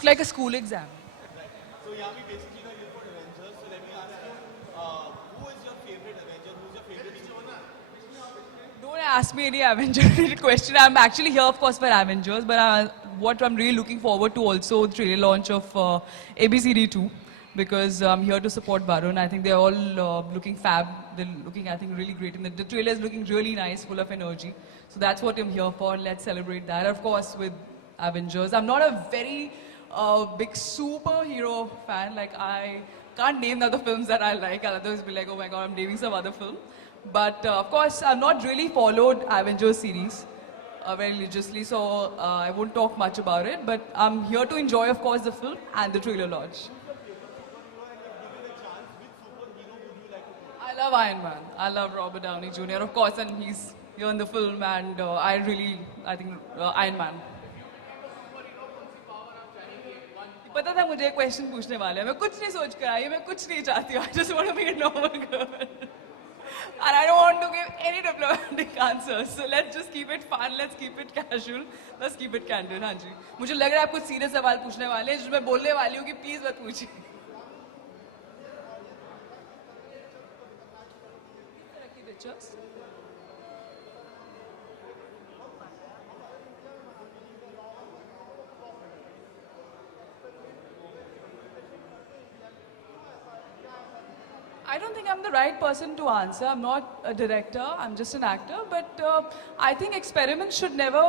look like a school exam. So yeah, we basically got here for Avengers. So let me ask you, who is your favorite Avenger? Who's your favorite hero? Don't ask me any Avengers question. I'm actually here, of course, for Avengers, but what I'm really looking forward to also the trailer launch of ABCD 2, because I'm here to support Varun. I think they're all looking fab. They're looking, I think, really great. And the trailer is looking really nice, full of energy. So that's what I'm here for. Let's celebrate that. Of course, with Avengers. I'm not a very big superhero fan. Like, I can't name the other films that I like. I'll others be like, oh my god, I'm naming some other film. But of course, I've not really followed Avengers series very religiously, so I won't talk much about it. But I'm here to enjoy, of course, the film and the trailer launch. I love Iron Man. I love Robert Downey Jr. Of course, and he's here in the film, and I think Iron Man. पता था मुझे question पूछने वाले हैं मैं कुछ नहीं सोच कर आई मैं कुछ नहीं चाहती हूँ I just want to be a normal girl and I don't want to give any diplomatic answers so let's just keep it fun let's keep it casual let's keep it candid हाँ जी मुझे लग रहा है आप कुछ serious सवाल पूछने वाले हैं जो मैं बोलने वाली हूँ कि प्लीज मत पूछिए I don't think I'm the right person to answer. I'm not a director. I'm just an actor. But I think experiments should never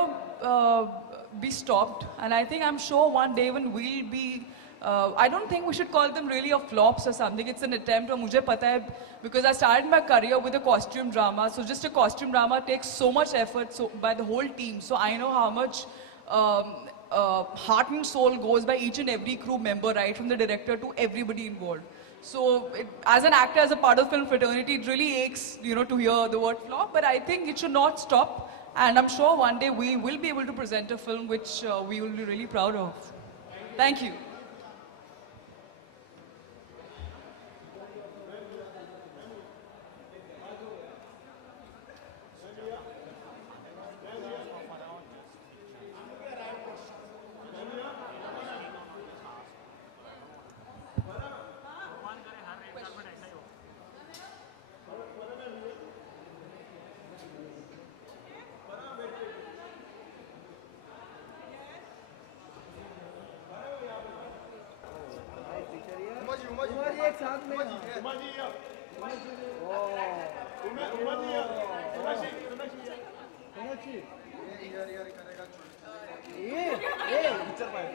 be stopped. And I think I'm sure one day when we'll be, I don't think we should call them really a flops or something. It's an attempt. Or mujhe pata hai, because I started my career with a costume drama. So just a costume drama takes so much effort by the whole team. So I know how much heart and soul goes by each and every crew member, right? From the director to everybody involved. So, as an actor, as a part of film fraternity, it really aches, to hear the word flop. But I think it should not stop. And I'm sure one day we will be able to present a film which we will be really proud of. Thank you.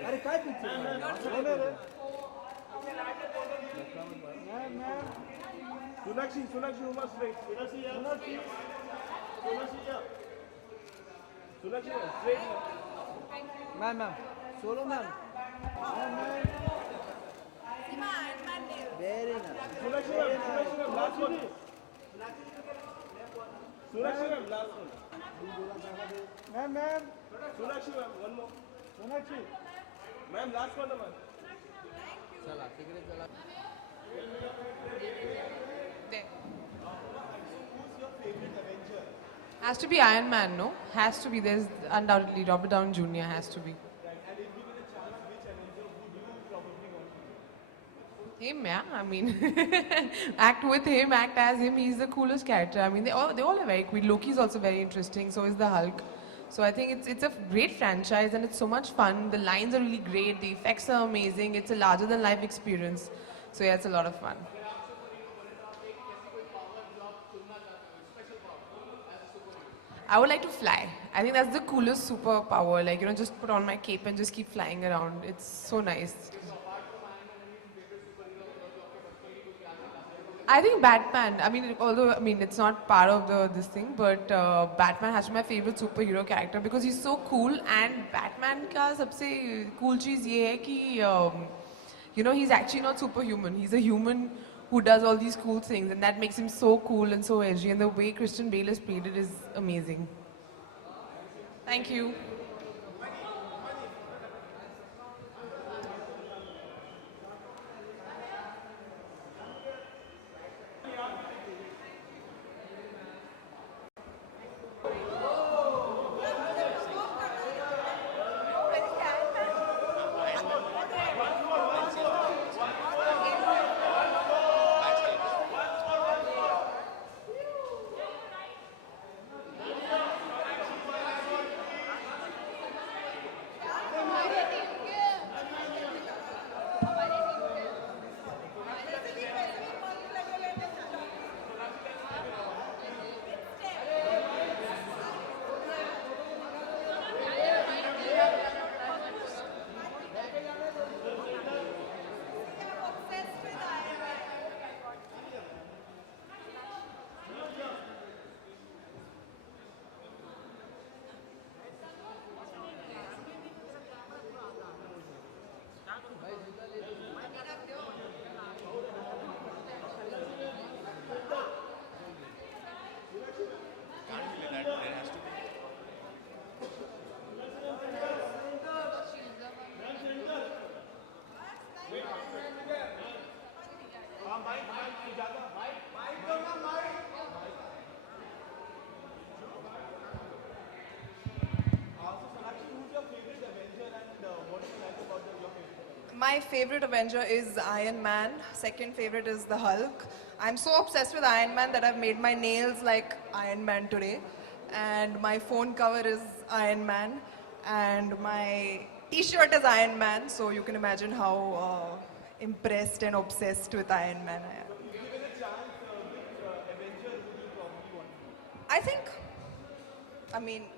अरे काय picture Sunakshi, you must wait. Sunakshi, straight. Ma'am solo ma'am very nice Sunakshi, last one. Sunakshi, last one. Ma'am Sunakshi, one more. Sonakshi Ma'am, last one, ma'am. चला तिकडे चला Has to be Iron Man, no? Has to be. There's undoubtedly Robert Downey Jr. has to be. Him, yeah. I mean, act with him, act as him. He's the coolest character. I mean, they all are very cool. Loki's also very interesting. So is the Hulk. So I think it's a great franchise and it's so much fun. The lines are really great. The effects are amazing. It's a larger than life experience. So yeah, it's a lot of fun. I would like to fly. I think that's the coolest superpower. Like, just put on my cape and just keep flying around. It's so nice. I think Batman. It's not part of this thing, but Batman has to be my favorite superhero character because he's so cool. And Batman का सबसे cool चीज़ ये है कि he's actually not superhuman. He's a human who does all these cool things, and that makes him so cool and so edgy. And the way Christian Bale has played it is amazing. Thank you. My favorite Avenger is Iron Man. Second favorite is the Hulk. I'm so obsessed with Iron Man that I've made my nails like Iron Man today. And my phone cover is Iron Man. And my t-shirt is Iron Man. So you can imagine how impressed and obsessed with Iron Man I am. I think,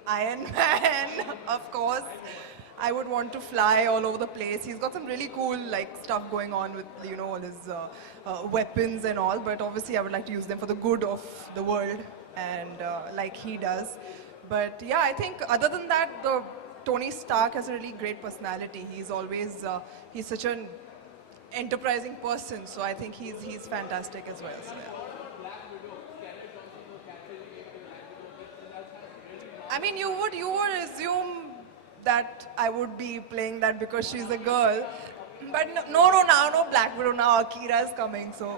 Iron Man, of course. I would want to fly all over the place. He's got some really cool stuff going on with all his weapons and all. But obviously, I would like to use them for the good of the world, and like he does. But yeah, I think other than that, Tony Stark has a really great personality. He's always he's such an enterprising person. So I think he's fantastic as well. So, yeah. I mean, you would assume that I would be playing that because she's a girl. But no Black Widow, now Akira is coming, so.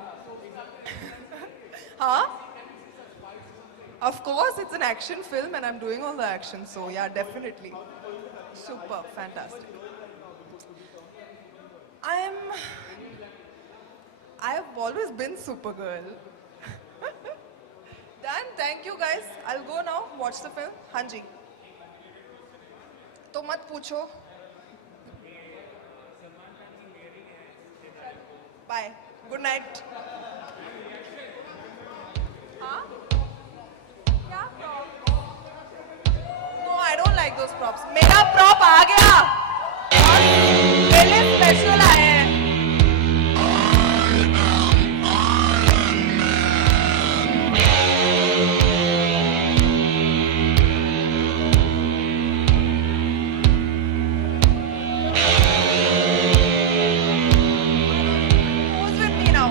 Huh? Of course, it's an action film and I'm doing all the action, so yeah, definitely. Super, fantastic. I have always been Supergirl. Done, thank you guys. I'll go now, watch the film. Hanji. तो मत पूछो bye good night हाँ क्या prop no I don't like those props मेरा prop आ गया और मेरे लिए स्पेशल आए हैं Who's with me now?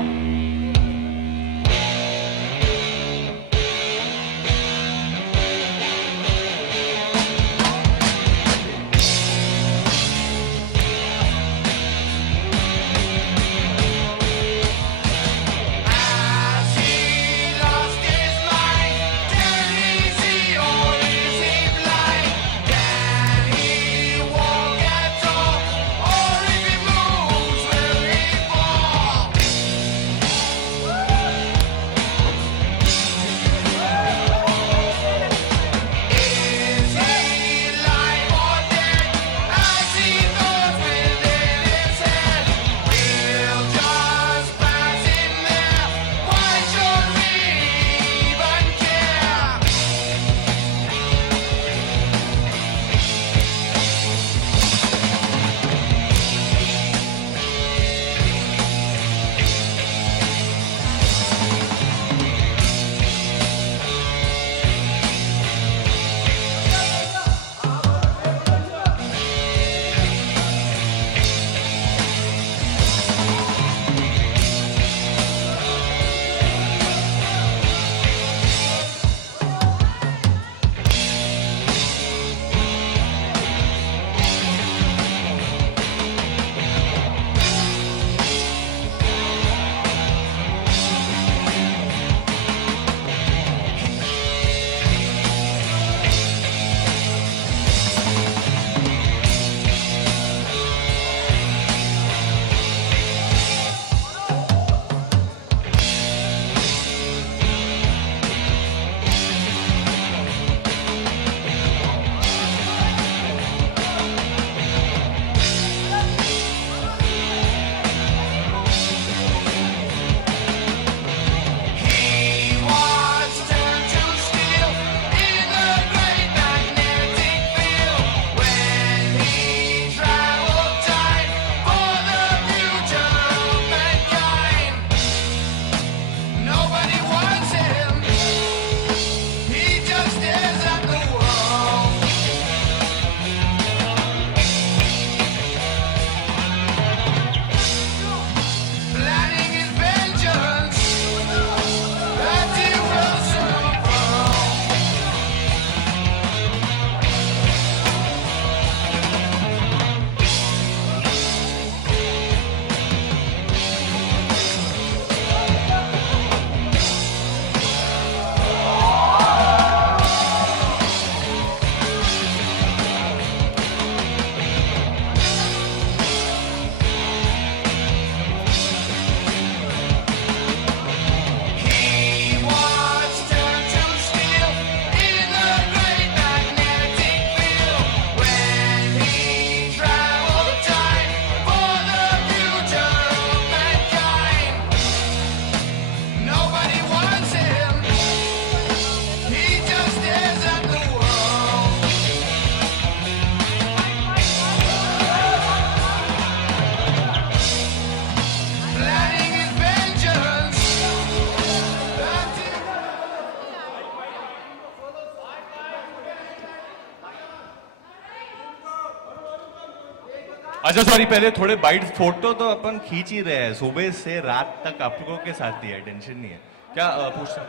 अच्छा सॉरी, पहले थोड़े बाइट फोटो तो अपन खींच ही रहे हैं, सुबह से रात तक आपको के साथ ही है, टेंशन नहीं है। क्या पूछना?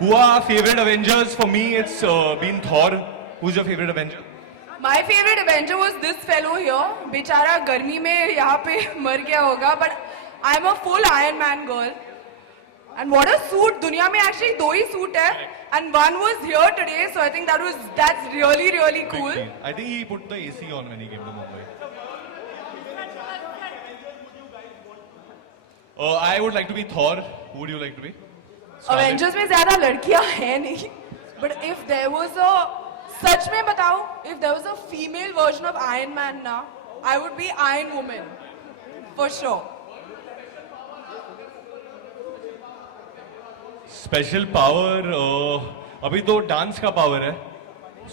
Who are our favorite Avengers? For me, it's been Thor. Who's your favorite Avenger? My favorite Avenger was this fellow here. बेचारा गर्मी में यहाँ पे मर गया होगा, but I'm a full Iron Man girl. And what a suit! दुनिया में actually दो ही suit है, and one was here today, so I think that's really Big cool. deal. I think he put the AC on when he came to Mumbai. I would like to be Thor. Who would you like to be? Scarlet? Avengers में ज्यादा लड़कियां हैं नहीं, but if there was a सच में बताओ, if there was a female version of Iron Man ना, I would be Iron Woman, for sure. Special power अभी तो डांस का पावर है,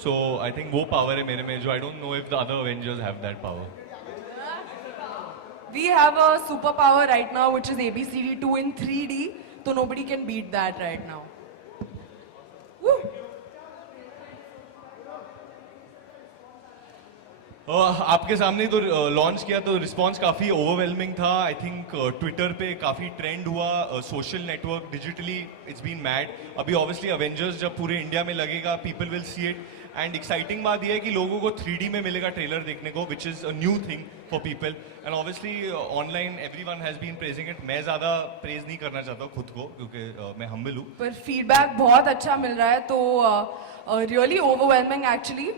सो आई थिंक वो पावर है मेरे में, जो I don't know if the other Avengers have that power. We have a superpower right now, which is ABCD2 in 3D, so nobody can beat that right now. Woo. आपके सामने तो launch किया तो response काफी overwhelming था. I think Twitter पे काफी trend हुआ, social network digitally it's been mad. अभी ऑब्वियसली अवेंजर्स जब पूरे इंडिया में लगेगा, people will see it. And exciting बात यह है कि लोगों को 3D में मिलेगा ट्रेलर देखने को, which is a new thing for people. And obviously online everyone has been praising it. मैं ज्यादा प्रेज नहीं करना चाहता खुद को, क्योंकि मैं हम्बल हूँ. पर फीडबैक बहुत अच्छा मिल रहा है, तो रियली ओवरवेलमिंग एक्चुअली.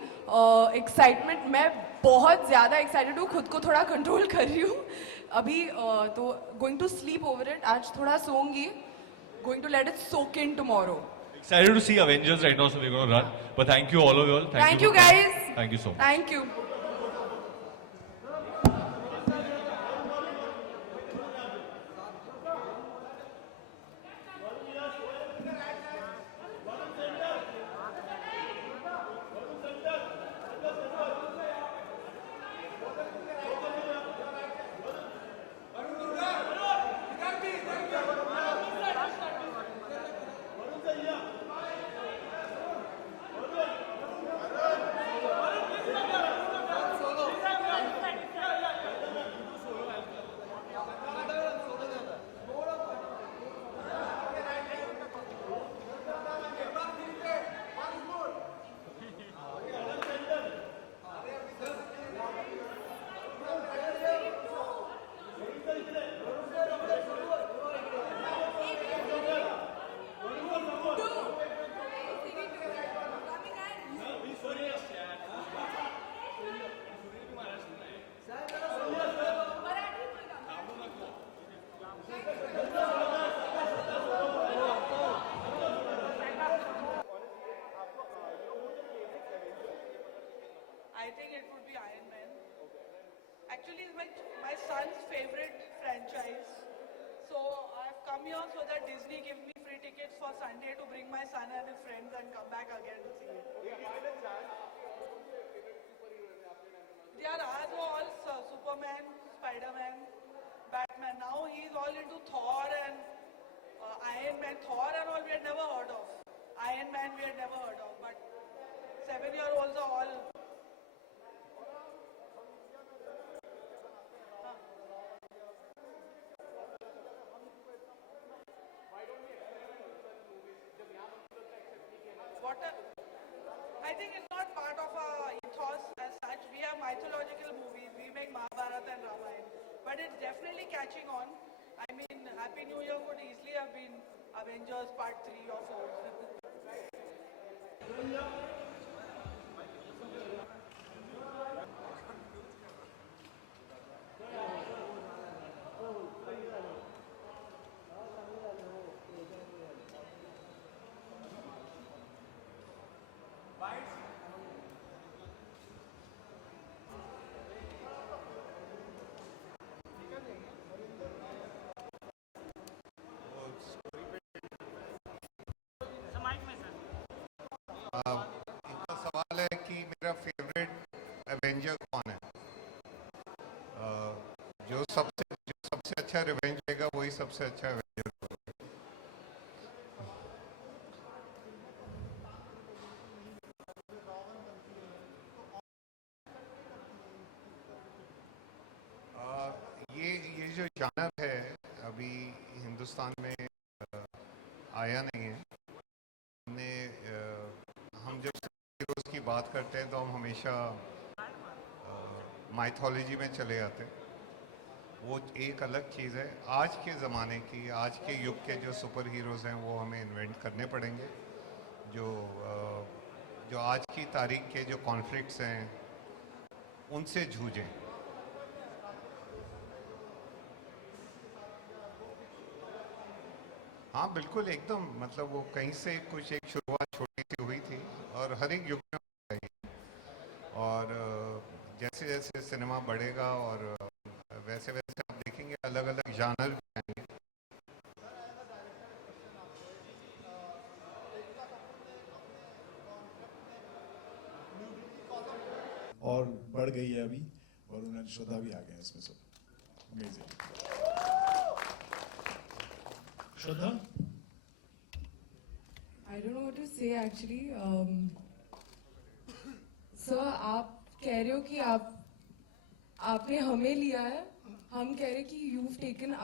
एक्साइटमेंट, मैं बहुत ज़्यादा एक्साइटेड हूँ, खुद को थोड़ा कंट्रोल कर रही हूँ अभी. तो going to sleep over it, आज थोड़ा सोऊंगी. Going to let it soak in tomorrow. Excited to see Avengers right now, so we're going to run. But thank you all of you all. Thank you for coming. guys. Thank you so much. Thank you. I think it would be Iron Man. Actually, it's my son's favorite franchise. So I've come here so that Disney give me free tickets for Sunday to bring my son and his friends and come back again to see it. Yeah, ours were all Superman, Spider-Man, Batman. Now he's all into Thor and Iron Man. Thor and all we had never heard of. Iron Man we had never heard of. But 7-year-olds are all. I think it's not part of our ethos as such. We have mythological movies. We make Mahabharata and Ramayana. But it's definitely catching on. I mean, Happy New Year could easily have been Avengers Part 3 or 4. इनका सवाल है कि मेरा favourite Avenger कौन है. जो सबसे अच्छा रिवेंज देगा वही सबसे अच्छा एवेंजर. जानर है अभी हिंदुस्तान में आया नहीं है। हम जब हीरोज़ की बात करते हैं तो हम हमेशा माइथोलॉजी में चले जाते हैं। वो एक अलग चीज़ है। आज के ज़माने की, आज के युग के जो सुपर हीरोज़ हैं वो हमें इन्वेंट करने पड़ेंगे, जो आज की तारीख के जो कॉन्फ्लिक्ट्स हैं उनसे जूझें। हाँ बिल्कुल, एकदम, मतलब वो कहीं से कुछ एक शुरुआत छोटी सी हुई थी और हर एक युग में होता है। और जैसे जैसे सिनेमा बढ़ेगा और वैसे वैसे आप देखेंगे अलग अलग जानर भी आएंगे। और बढ़ गई है अभी, और उन्हें श्रद्धा भी आ गए हैं इसमें सब। Amazing. Shraddha, I don't know what to say actually. Sir, आप कह रहे हो कि आपने हमें लिया है, हम कह रहे कि you've taken us.